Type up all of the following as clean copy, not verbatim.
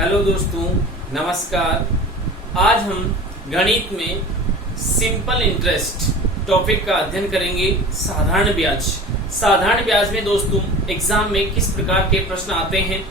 Hello दोस्तों, नमस्कार। आज हम गणित में सिंपल इंटरेस्ट टॉपिक का अध्ययन करेंगे। साधारण ब्याज। साधारण ब्याज में दोस्तों एग्जाम में किस प्रकार के प्रश्न आते हैं,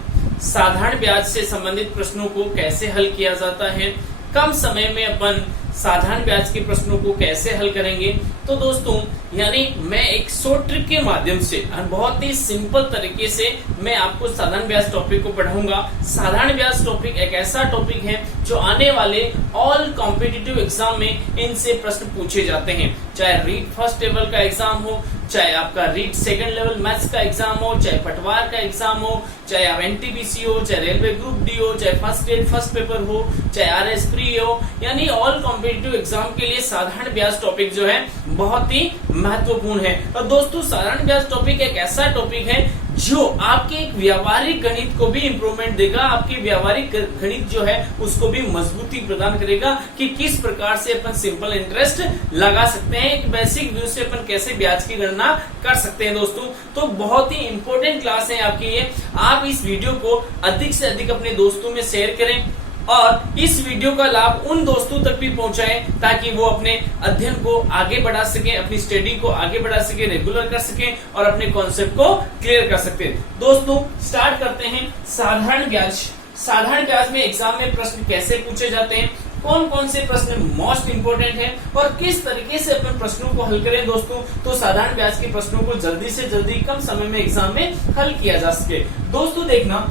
साधारण ब्याज से संबंधित प्रश्नों को कैसे हल किया जाता है, कम समय में अपन साधारण ब्याज के प्रश्नों को कैसे हल करेंगे। तो दोस्तों यानी मैं एक शॉर्ट ट्रिक के माध्यम से बहुत ही सिंपल तरीके से मैं आपको साधारण ब्याज टॉपिक को पढ़ाऊंगा। साधारण ब्याज टॉपिक एक ऐसा टॉपिक है जो आने वाले ऑल कॉम्पिटिटिव एग्जाम में इनसे प्रश्न पूछे जाते हैं, चाहे रीट फर्स्ट लेवल का एग्जाम हो, चाहे आपका रीट सेकंड लेवल मैथ्स का एग्जाम हो, चाहे पटवार का एग्जाम हो, चाहे आप एनटीपीसी हो, चाहे रेलवे ग्रुप डी हो, चाहे फर्स्ट ग्रेड फर्स्ट पेपर हो, चाहे आरएस प्री हो, यानी ऑल कॉम्पिटिटिव एग्जाम के लिए साधारण ब्याज टॉपिक जो है बहुत ही महत्वपूर्ण है। और दोस्तों साधारण ब्याज टॉपिक एक ऐसा टॉपिक है जो आपके एक व्यावहारिक गणित को भी इंप्रूवमेंट देगा, आपके व्यावहारिक गणित जो है उसको भी मजबूती प्रदान करेगा कि किस प्रकार से अपन सिंपल इंटरेस्ट लगा सकते हैं, एक बेसिक व्यू से अपन कैसे ब्याज की गणना कर सकते हैं। दोस्तों तो बहुत ही इंपॉर्टेंट क्लास है आपके लिए। आप इस वीडियो को अधिक से अधिक अपने दोस्तों में शेयर करें और इस वीडियो का लाभ उन दोस्तों तक भी पहुंचाएं ताकि वो अपने अध्ययन को आगे बढ़ा सके, अपनी स्टडी को आगे बढ़ा सके, रेगुलर कर सके और अपने कॉन्सेप्ट को क्लियर कर सकते हैं। दोस्तों स्टार्ट करते हैं साधारण ब्याज। साधारण ब्याज में एग्जाम में प्रश्न कैसे पूछे जाते हैं, कौन कौन से प्रश्न मोस्ट इंपोर्टेंट है और किस तरीके से अपन प्रश्नों को हल करें। दोस्तों तो साधारण ब्याज के प्रश्नों को जल्दी से जल्दी कम समय में एग्जाम में हल किया जा सके। दोस्तों देखना,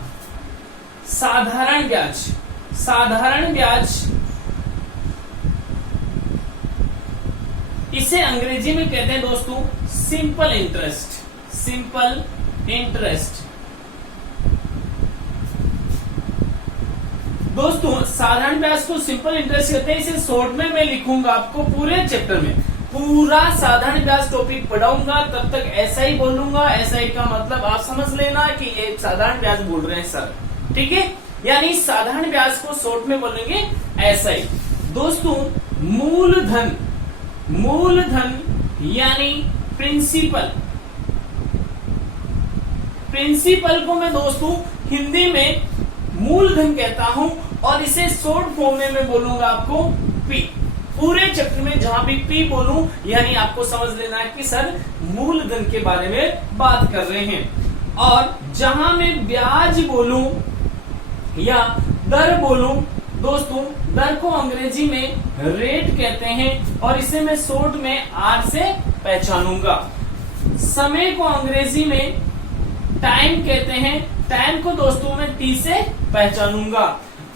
साधारण ब्याज, साधारण ब्याज इसे अंग्रेजी में कहते हैं दोस्तों सिंपल इंटरेस्ट। Simple interest. दोस्तों साधारण ब्याज को सिंपल इंटरेस्ट कहते हैं। इसे शॉर्ट में मैं लिखूंगा आपको पूरे चैप्टर में, पूरा साधारण ब्याज टॉपिक पढ़ाऊंगा, तब तक ऐसा ही बोलूंगा। ऐसा ही का मतलब आप समझ लेना कि ये साधारण ब्याज बोल रहे हैं सर, ठीक है। यानी साधारण ब्याज को शॉर्ट में बोलेंगे ऐसा ही। दोस्तों मूलधन, मूलधन यानी प्रिंसिपल, प्रिंसिपल को मैं दोस्तों हिंदी में मूलधन कहता हूं और इसे शॉर्ट फॉर्म में मैं बोलूंगा आपको पी। पूरे चैप्टर में जहां भी पी बोलूं यानी आपको समझ लेना है कि सर मूलधन के बारे में बात कर रहे हैं। और जहां मैं ब्याज बोलूं या दर बोलूं, दोस्तों दर को अंग्रेजी में रेट कहते हैं और इसे मैं शॉर्ट में आर से पहचानूंगा। समय को अंग्रेजी में टाइम कहते हैं, टाइम को दोस्तों मैं टी से पहचानूंगा।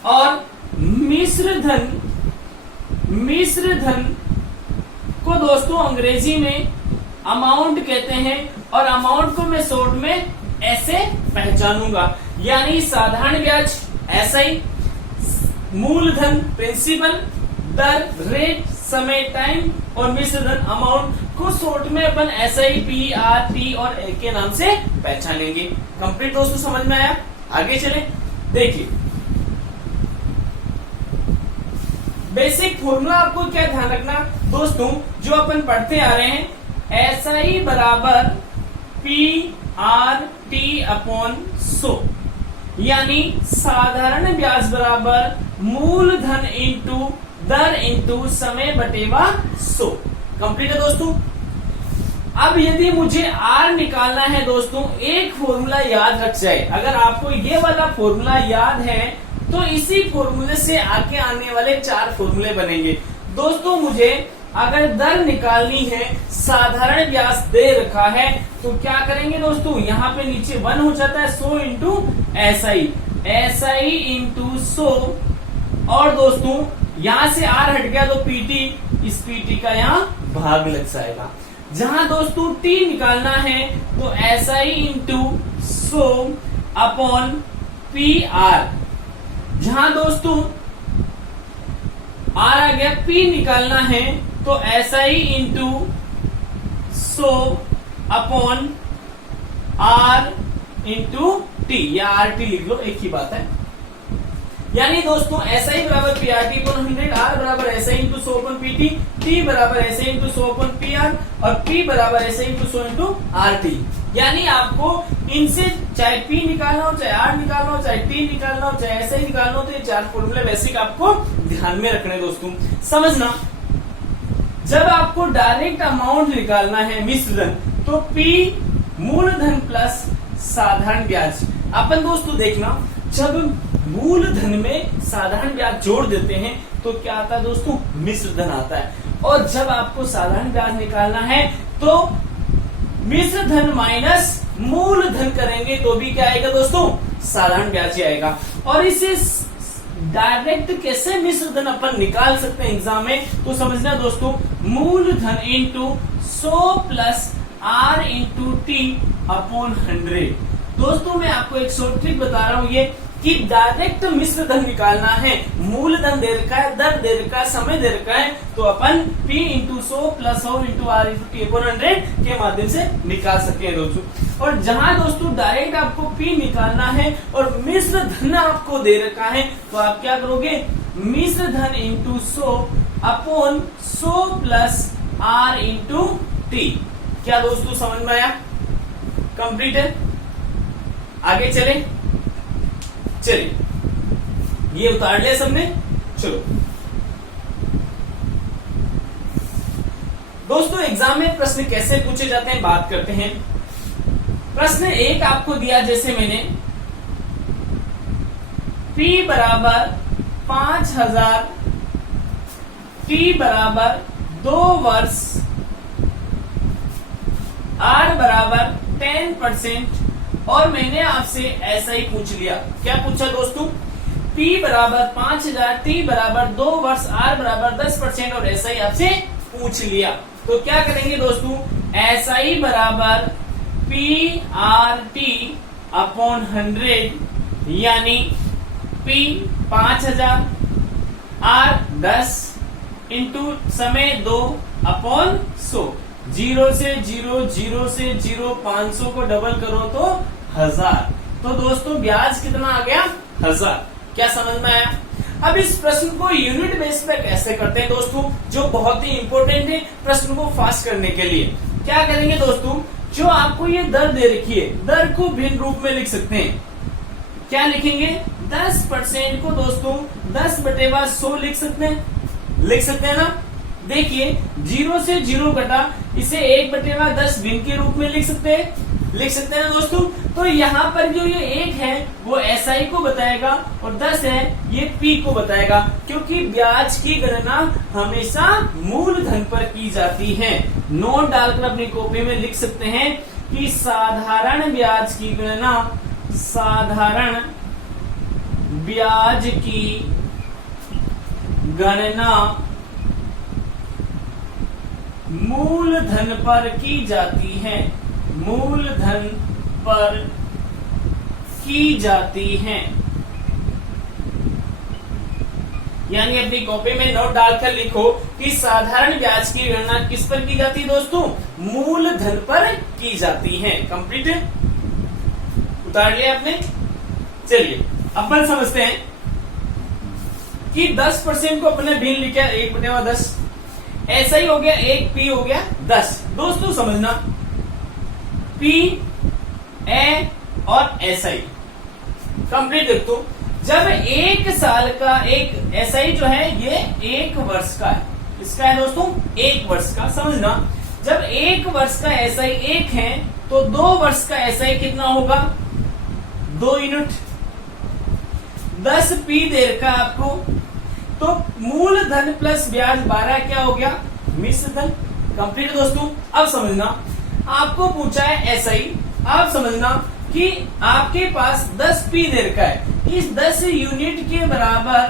और मिश्र धन, मिश्र धन को दोस्तों अंग्रेजी में अमाउंट कहते हैं और अमाउंट को मैं शॉर्ट में ऐसे पहचानूंगा। यानी साधारण ब्याज ऐसा ही, मूलधन प्रिंसिपल, दर रेट, समय टाइम और मिश्र धन अमाउंट को शॉर्ट में अपन ऐसा ही पी आर टी और ए के नाम से पहचानेंगे। कंप्लीट दोस्तों समझ में आया? आगे चले देखिए, बेसिक फॉर्मूला आपको क्या ध्यान रखना दोस्तों, जो अपन पढ़ते आ रहे हैं, ऐसा ही बराबर पी आर टी अपॉन 100, यानी साधारण ब्याज बराबर मूलधन इंटू दर इंटू समय बटेवा 100। कंप्लीट है दोस्तों। अब यदि मुझे आर निकालना है दोस्तों, एक फॉर्मूला याद रख जाए। अगर आपको ये वाला फॉर्मूला याद है तो इसी फॉर्मूले से आगे आने वाले 4 फॉर्मूले बनेंगे। दोस्तों मुझे अगर दर निकालनी है, साधारण ब्याज दे रखा है, तो क्या करेंगे दोस्तों, यहाँ पे नीचे 1 हो जाता है, 100 इंटू SI, SI इंटू 100। और दोस्तों यहाँ से R हट गया तो PT, इस PT का यहाँ भाग लग जाएगा। जहां दोस्तों T निकालना है तो SI इंटू 100 अपॉन PR। जहां दोस्तों R आ गया, P निकालना है तो SI into 100 upon R into T, या RT लिख लो, एक ही बात है। यानी दोस्तों SI बराबर PRT अपॉन 100, R बराबर SI into 100 upon PT, T बराबर SI इंटू 100 अपॉन PR और P बराबर SI इंटू 100 इंटू RT। यानी आपको इनसे चाहे P निकालना हो, चाहे R निकालना हो, चाहे T निकालना हो, चाहे ऐसा ही निकालना हो, तो ये 4 फॉर्मूले बेसिक आपको ध्यान में रखने दोस्तों। समझना, जब आपको डायरेक्ट अमाउंट निकालना है मिश्रधन, तो P मूलधन प्लस साधारण ब्याज। अपन दोस्तों देखना, जब मूलधन में साधारण ब्याज जोड़ देते हैं तो क्या आता है दोस्तों, मिश्रधन आता है। और जब आपको साधारण ब्याज निकालना है तो मिश्रधन माइनस मूलधन करेंगे तो भी क्या आएगा दोस्तों, साधारण ब्याज ही आएगा। और इसे डायरेक्ट कैसे मिश्रधन अपन निकाल सकते हैं एग्जाम में, तो समझना दोस्तों, मूलधन into 100 plus R into T upon 100। दोस्तों मैं आपको एक शॉर्ट ट्रिक बता रहा हूं ये, कि डायरेक्ट मिश्रधन निकालना है, मूलधन दे रखा है, दर दे रखा है, समय दे रखा है, तो अपन P into 100 plus 100 into R into T upon 100 के माध्यम से निकाल सकते हैं दोस्तों। और जहां दोस्तों डायरेक्ट आपको P निकालना है और मिश्रधन आपको दे रखा है, तो आप क्या करोगे, मिश्रधन into 100 upon 100 plus R into T. क्या दोस्तों समझ में आया? कंप्लीट है। आगे चले, चलिए ये उतार लिया सबने। चलो दोस्तों, एग्जाम में प्रश्न कैसे पूछे जाते हैं बात करते हैं। प्रश्न 1 आपको दिया, जैसे मैंने P बराबर 5000, T बराबर 2 वर्ष, R बराबर 10%, और मैंने आपसे ऐसा ही पूछ लिया। क्या पूछा दोस्तों, P बराबर 5000, T बराबर 2 वर्ष, R बराबर 10%, और ऐसा ही आपसे पूछ लिया। तो क्या करेंगे दोस्तों, ऐसा ही बराबर PRT अपॉन 100, यानी P 5000, R 10 इंटू समय 2 अपॉन 100। 0 से 0, 0 से 0, 500 को डबल करो तो 1000। तो दोस्तों ब्याज कितना आ गया, 1000। क्या समझ में आया? अब इस प्रश्न को यूनिट बेस पे कैसे करते हैं दोस्तों, जो बहुत ही इंपॉर्टेंट है प्रश्न को फास्ट करने के लिए। क्या करेंगे दोस्तों, जो आपको ये दर दे रखी है, दर को भिन्न रूप में लिख सकते हैं। क्या लिखेंगे, 10% को दोस्तों 10/100 लिख सकते हैं ना। देखिए 0 से 0 घटा, इसे 1/10 भिन्न के रूप में लिख सकते हैं ना दोस्तों। तो यहाँ पर जो ये 1 है वो SI को बताएगा और 10 है ये P को बताएगा, क्योंकि ब्याज की गणना हमेशा मूलधन पर की जाती है। नोट डालकर अपनी कॉपी में लिख सकते हैं कि साधारण ब्याज की गणना, साधारण ब्याज की गणना मूलधन पर की जाती है, मूलधन पर की जाती है। यानी अपनी कॉपी में नोट डालकर लिखो कि साधारण ब्याज की गणना किस पर की जाती है दोस्तों, मूलधन पर की जाती है। कंप्लीट है, उतार लिया आपने। चलिए अपन समझते हैं कि 10% को अपने भिन्न लिखा 1/10, ऐसा ही हो गया, 1 P हो गया 10। दोस्तों समझना, P A और SI कंप्लीट। देखो जब 1 साल का एक SI जो है ये 1 वर्ष का है, इसका है दोस्तों 1 वर्ष का। समझना, जब 1 वर्ष का SI 1 है तो 2 वर्ष का SI कितना होगा, 2 यूनिट। 10 P दे रखा आपको, तो मूलधन प्लस ब्याज 12 क्या हो गया, मिश्रधन। कंप्लीट दोस्तों। अब समझना, आपको पूछा है SI, आप समझना कि आपके पास 10 P दे रखा है, इस 10 यूनिट के बराबर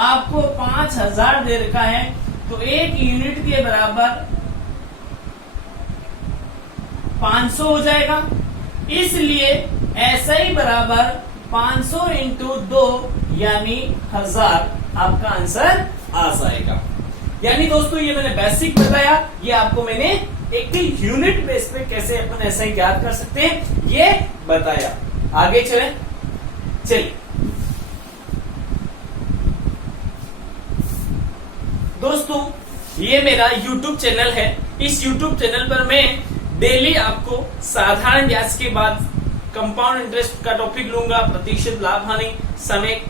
आपको 5000 दे रखा है, तो 1 यूनिट के बराबर 500 हो जाएगा। इसलिए SI बराबर 500 इंटू 2 यानी 1000 आपका आंसर आ जाएगा। यानी दोस्तों ये मैंने बेसिक बताया, ये आपको मैंने एक यूनिट बेस पे कैसे अपन ऐसा याद कर सकते हैं ये बताया। आगे चलिए दोस्तों, ये मेरा YouTube चैनल है। इस YouTube चैनल पर मैं डेली आपको साधारण ब्याज के बाद कंपाउंड इंटरेस्ट का टॉपिक लूंगा, प्रतिशत लाभ हानि, समय,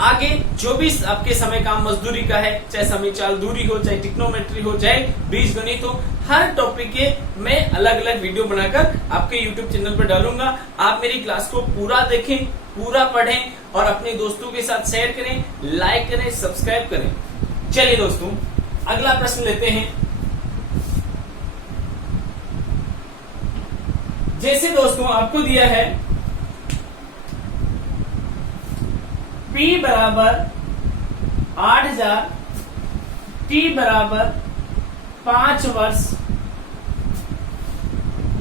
आगे जो भी आपके समय काम मजदूरी का है, चाहे समय चाल दूरी हो, चाहे टिक्नोमेट्री हो, चाहे बीज गणित हो, हर टॉपिक के मैं अलग अलग वीडियो बनाकर आपके YouTube चैनल पर डालूंगा। आप मेरी क्लास को पूरा देखें, पूरा पढ़ें और अपने दोस्तों के साथ शेयर करें, लाइक करें, सब्सक्राइब करें। चलिए दोस्तों, अगला प्रश्न लेते हैं। जैसे दोस्तों आपको दिया है P बराबर 8000, T बराबर 5 वर्ष,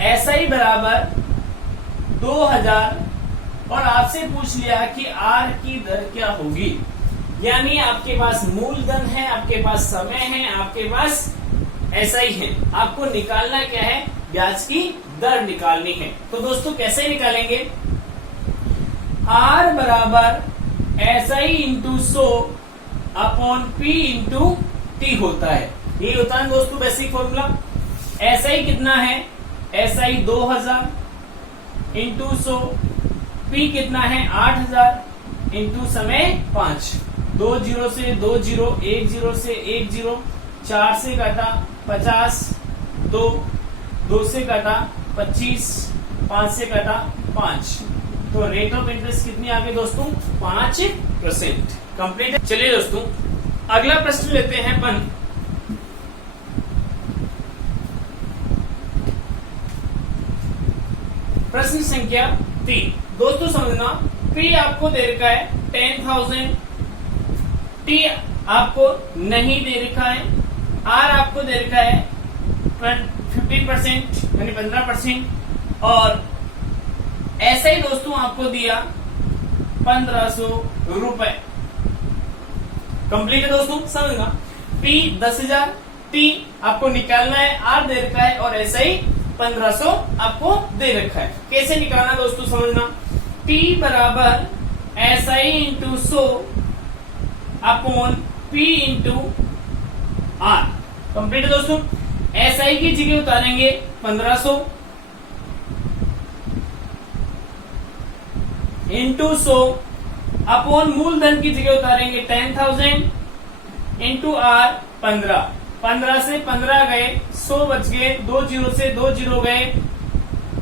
SI बराबर 2000 और आपसे पूछ लिया कि R की दर क्या होगी। यानी आपके पास मूलधन है, आपके पास समय है, आपके पास SI है, आपको निकालना क्या है, ब्याज की दर निकालनी है। तो दोस्तों कैसे निकालेंगे, R बराबर SI into 100 upon P into T होता है। ये होता है दोस्तों बेसिक फॉर्मूला। SI कितना है, SI 2000 इंटू 100, P कितना है 8000 इंटू समय 5, 2 0 से 2 0, 1 0 से 1 0, 4 से काटा 50, 2 से काटा 25, 5 से काटा 5, तो रेट ऑफ इंटरेस्ट कितनी आ गई दोस्तों, 5%। कंप्लीट। चलिए दोस्तों अगला प्रश्न लेते हैं अपन। प्रश्न संख्या 3। दोस्तों समझना, P आपको दे रखा है 10,000, T आपको नहीं दे रखा है, R आपको दे रखा है 15% यानी 15% और ऐसा ही दोस्तों आपको दिया 1500 रुपए। कंप्लीट है दोस्तों, समझना। P 10,000, T आपको निकालना है, R दे रखा है और ऐसा ही 1500 आपको दे रखा है। कैसे निकालना दोस्तों समझना, T बराबर SI into 100 upon P into R। Complete है दोस्तों। SI की जगह उतारेंगे 1500 इंटू 100 अपॉन मूलधन की जगह उतारेंगे 10,000 इंटू R 15 से 15 गए, 100 बच गए, 2 0 से 2 0 गए,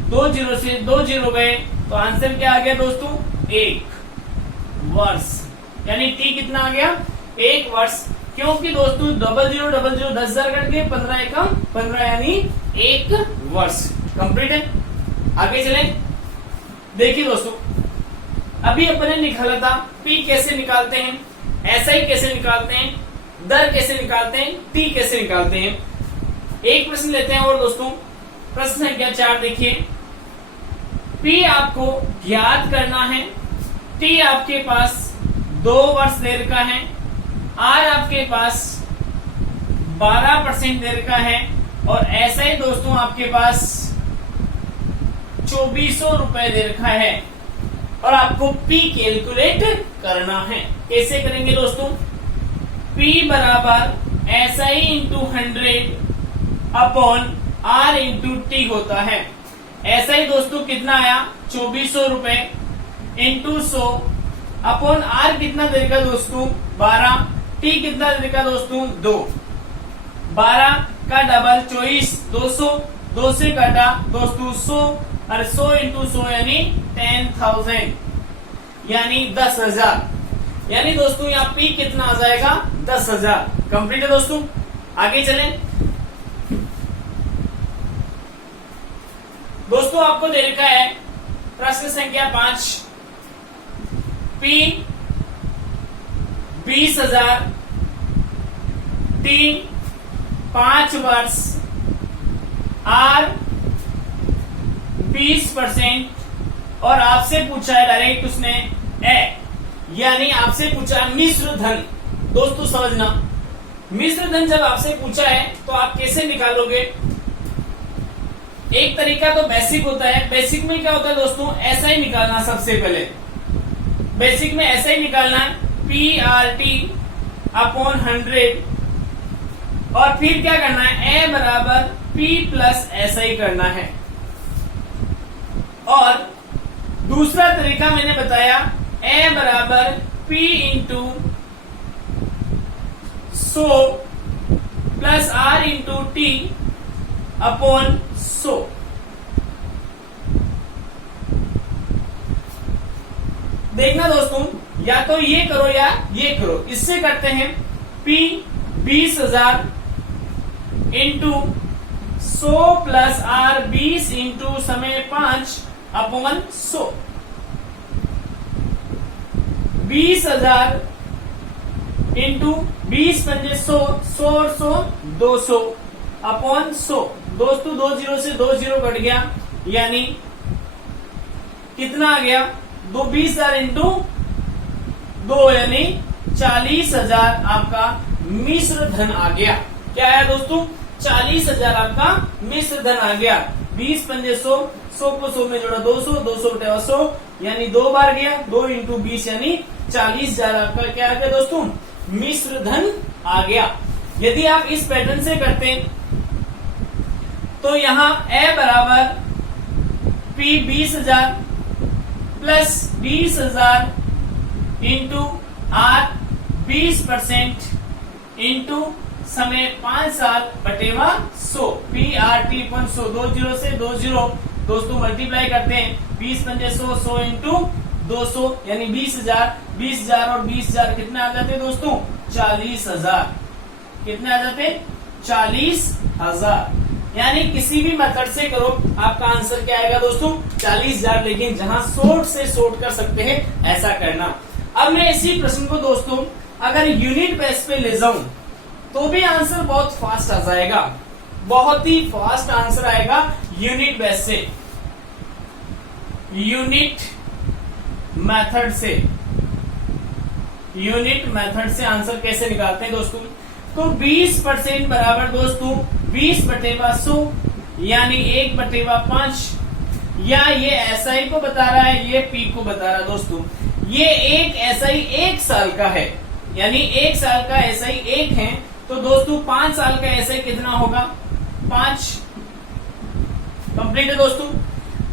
2 0 से 2 0 गए, तो आंसर क्या आ गया दोस्तों, 1 वर्ष। यानी T कितना आ गया, 1 वर्ष। क्योंकि दोस्तों 00 00 10,000 कट गए, 15 एकम 15 यानी 1 वर्ष। कंप्लीट है। आगे चले, देखिए दोस्तों अभी अपने निकाला था P कैसे निकालते हैं, SI कैसे निकालते हैं, दर कैसे निकालते हैं, T कैसे निकालते हैं। एक प्रश्न लेते हैं और दोस्तों, प्रश्न संख्या 4 देखिए। P आपको ज्ञात करना है, T आपके पास 2 वर्ष दे रखा है, R आपके पास 12% दे रखा है और SI दोस्तों आपके पास 2400 रुपए दे रखा है और आपको P कैलकुलेट करना है। कैसे करेंगे दोस्तों, P बराबर SI into 100 upon R into T होता है। SI दोस्तों कितना आया, 2400 रुपए इंटू 100 अपॉन R कितना देगा दोस्तों, 12, T कितना देगा दोस्तों, 2, 12 का डबल 24, 200, 2 से काटा दोस्तों 100 और 100 इंटू 100 यानी 10,000 यानी 10,000। यानी दोस्तों यहाँ P कितना आ जाएगा, 10,000। कंप्लीट है दोस्तों। आगे चलें दोस्तों, आपको दे रखा है प्रश्न संख्या 5, P 20,000, T 5 वर्ष, R 20% और आपसे पूछा है डायरेक्ट उसने यानी आपसे पूछा मिश्र धन। दोस्तों समझना, मिश्र धन जब आपसे पूछा है तो आप कैसे निकालोगे। एक तरीका तो बेसिक होता है। बेसिक में क्या होता है दोस्तों, ऐसा ही निकालना। सबसे पहले बेसिक में ऐसा ही निकालना है, PRT अपॉन 100 और फिर क्या करना है, A बराबर P P प्लस SI करना है। और दूसरा तरीका मैंने बताया A बराबर P into 100 plus R into T upon 100। देखना दोस्तों, या तो ये करो या ये करो। इससे करते हैं P 20,000 into 100 plus R 20 into समय 5 अपॉन 100। 20,000 इंटू 20 पंजे 100, 100 और 100 200 अपॉन 100। दोस्तों 2 जीरो से 2 जीरो कट गया, यानी कितना आ गया? 20,000 इंटू 2 यानी 40,000 आपका मिश्र धन आ गया। क्या आया दोस्तों? 40,000 आपका मिश्र धन आ गया। 20 पंजे 100, 100 को 100 में जोड़ा 200, 200 बटे 100 यानी 2 बार गया। 2 इंटू 20 यानी 40,000 आपका क्या आ गया दोस्तों? मिश्र धन आ गया। यदि आप इस पैटर्न से करते तो यहां A बराबर P 20,000 plus 20,000 into R 20% into समय 5 साल बटेवा 100 PRT 100। 2 जीरो से 2 जीरो दोस्तों मल्टीप्लाई करते हैं। 20 पंजे 100, 100 इंटू 200 यानी 20,000। 20,000 और 20,000 कितने आ जाते दोस्तों? 40,000। कितने आ जाते? 40,000। यानी किसी भी मेथड से करो आपका आंसर क्या आएगा दोस्तों? 40,000। लेकिन जहां शॉर्ट से शॉर्ट कर सकते हैं ऐसा करना। अब मैं इसी प्रश्न को दोस्तों अगर यूनिट बेस पे ले जाऊं तो भी आंसर बहुत फास्ट आ जाएगा। बहुत ही फास्ट आंसर आएगा यूनिट बेस से। यूनिट मेथड से, यूनिट मेथड से आंसर कैसे निकालते हैं दोस्तों? तो 20% बराबर दोस्तों 20 बटेवा 100 यानी 1 बटेवा 5। या ये SI को बता रहा है, ये P को बता रहा है दोस्तों। ये एक SI 1 साल का है, यानी 1 साल का SI 1 है। तो दोस्तों 5 साल का SI कितना होगा? 5। कंप्लीट है दोस्तों।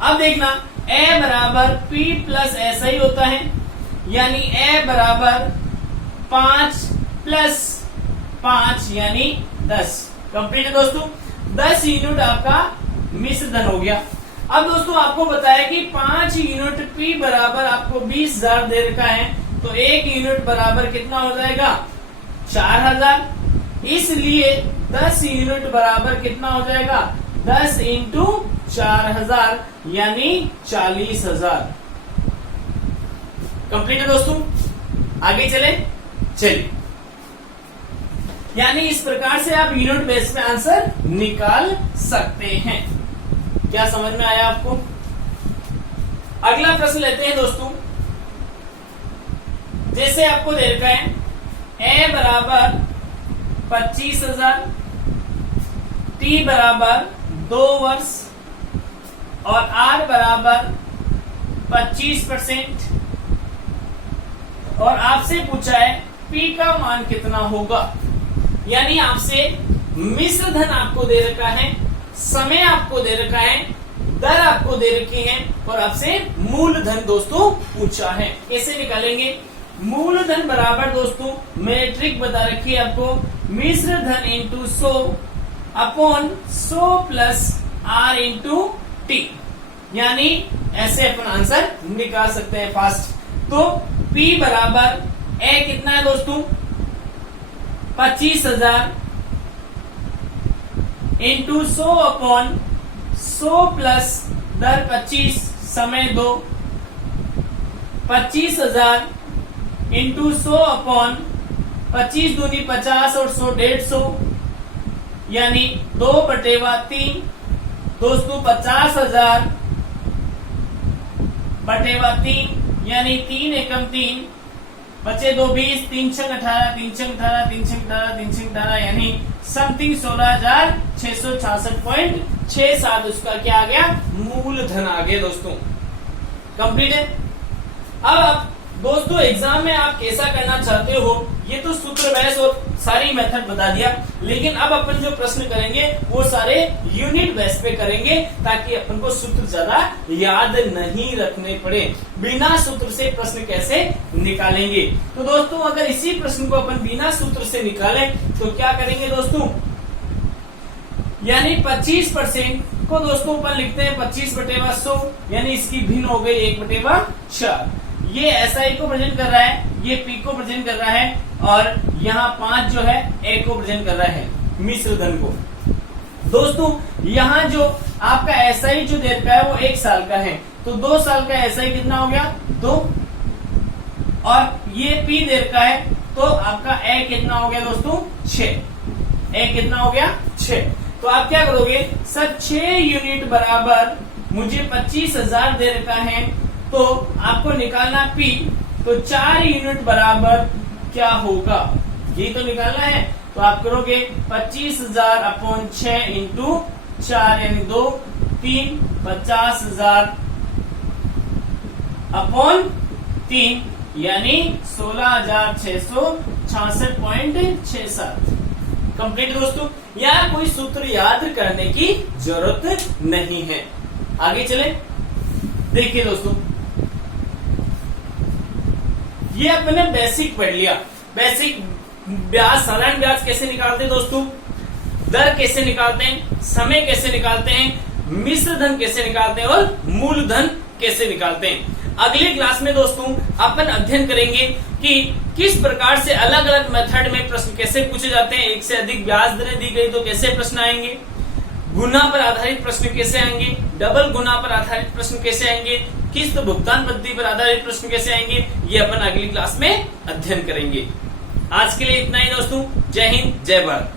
अब देखना A बराबर P प्लस SI होता है, यानी A बराबर 5 प्लस 5 यानी 10। कंप्लीट है दोस्तों। 10 यूनिट आपका मिश्र धन हो गया। अब दोस्तों आपको बताया कि 5 यूनिट P बराबर आपको 20,000 दे रखा है, तो 1 यूनिट बराबर कितना हो जाएगा? 4,000। इसलिए 10 यूनिट बराबर कितना हो जाएगा? 10 इंटू 4,000 यानी 40,000। कंप्लीट है दोस्तों। आगे चलिए। यानी इस प्रकार से आप यूनिट बेस पे आंसर निकाल सकते हैं। क्या समझ में आया आपको? अगला प्रश्न लेते हैं दोस्तों। जैसे आपको दे रखा है A बराबर 25,000, T बराबर 2 वर्ष और R बराबर 25%। और आपसे पूछा है P का मान कितना होगा। यानी आपसे मिश्र धन आपको दे रखा है, समय आपको दे रखा है, दर आपको दे रखी है और आपसे मूल धन दोस्तों पूछा है। कैसे निकालेंगे? मूल धन बराबर दोस्तों मैंने ट्रिक बता रखी है आपको, मिश्र धन into 100 upon 100 plus R into T। यानी ऐसे अपन आंसर निकाल सकते हैं फास्ट। तो P बराबर A कितना है दोस्तों? 25,000 इंटू 100 अपॉन 100 प्लस दर 25 समय 2। 25,000 इंटू 100 अपॉन 25 दूनी 50 और 100 150 यानी 2 बटेवा 3। दोस्तों 50,000 बटेवा 3 यानी 3 एकम 3 बचे 2 20, 3 छंग 18, 3 छंग 18, 3 छंग 18, 3 छंग 18 यानी समथिंग 16,666.67 उसका क्या आ गया? मूल धन आ गया दोस्तों। कंप्लीट है। अब दोस्तों एग्जाम में आप कैसा करना चाहते हो ये तो सूत्र बेस और सारी मेथड बता दिया, लेकिन अब अपन जो प्रश्न करेंगे वो सारे यूनिट बेस पे करेंगे ताकि अपन को सूत्र ज्यादा याद नहीं रखने पड़े। बिना सूत्र से प्रश्न कैसे निकालेंगे, तो दोस्तों अगर इसी प्रश्न को अपन बिना सूत्र से निकालें तो क्या करेंगे दोस्तों, यानी 25% को दोस्तों अपन लिखते हैं 25/100, यानी इसकी भिन्न हो गई 1/4। ये SI को प्रेजेंट कर रहा है, ये P को प्रेजेंट कर रहा है, और यहाँ 5 जो है A को प्रेजेंट कर रहा है, मिश्र धन को। दोस्तों यहाँ जो आपका SI जो दे रखा है वो 1 साल का है, तो 2 साल का SI कितना हो गया 2, और ये P दे रखा है तो आपका A कितना हो गया दोस्तों 6, A कितना हो गया 6। तो आप क्या करोगे सर 6 यूनिट बराबर मुझे 25,000 दे रखा है, तो आपको निकालना P, तो 4 यूनिट बराबर क्या होगा ये तो निकालना है। तो आप करोगे 25,000 अपॉन 6 इंटू 4 यानी 2, 3, 50,000 अपॉन 3 यानी 16,666.67 कंप्लीट दोस्तों। यार कोई सूत्र याद करने की जरूरत नहीं है। आगे चले, देखिए दोस्तों ये अपने बेसिक पढ़ लिया। बेसिक ब्याज, साधारण ब्याज कैसे निकालते हैं दोस्तों, दर कैसे निकालते हैं, समय कैसे निकालते हैं, मिश्र धन कैसे निकालते हैं और मूलधन कैसे निकालते हैं। अगली क्लास में दोस्तों अपन अध्ययन करेंगे कि किस प्रकार से अलग अलग मेथड में प्रश्न कैसे पूछे जाते हैं। एक से अधिक ब्याज दरें दी गई तो कैसे प्रश्न आएंगे, गुना पर आधारित प्रश्न कैसे आएंगे, डबल गुना पर आधारित प्रश्न कैसे आएंगे, किस्त भुगतान पद्धति पर आधारित प्रश्न कैसे आएंगे, ये अपन अगली क्लास में अध्ययन करेंगे। आज के लिए इतना ही दोस्तों। जय हिंद, जय भारत।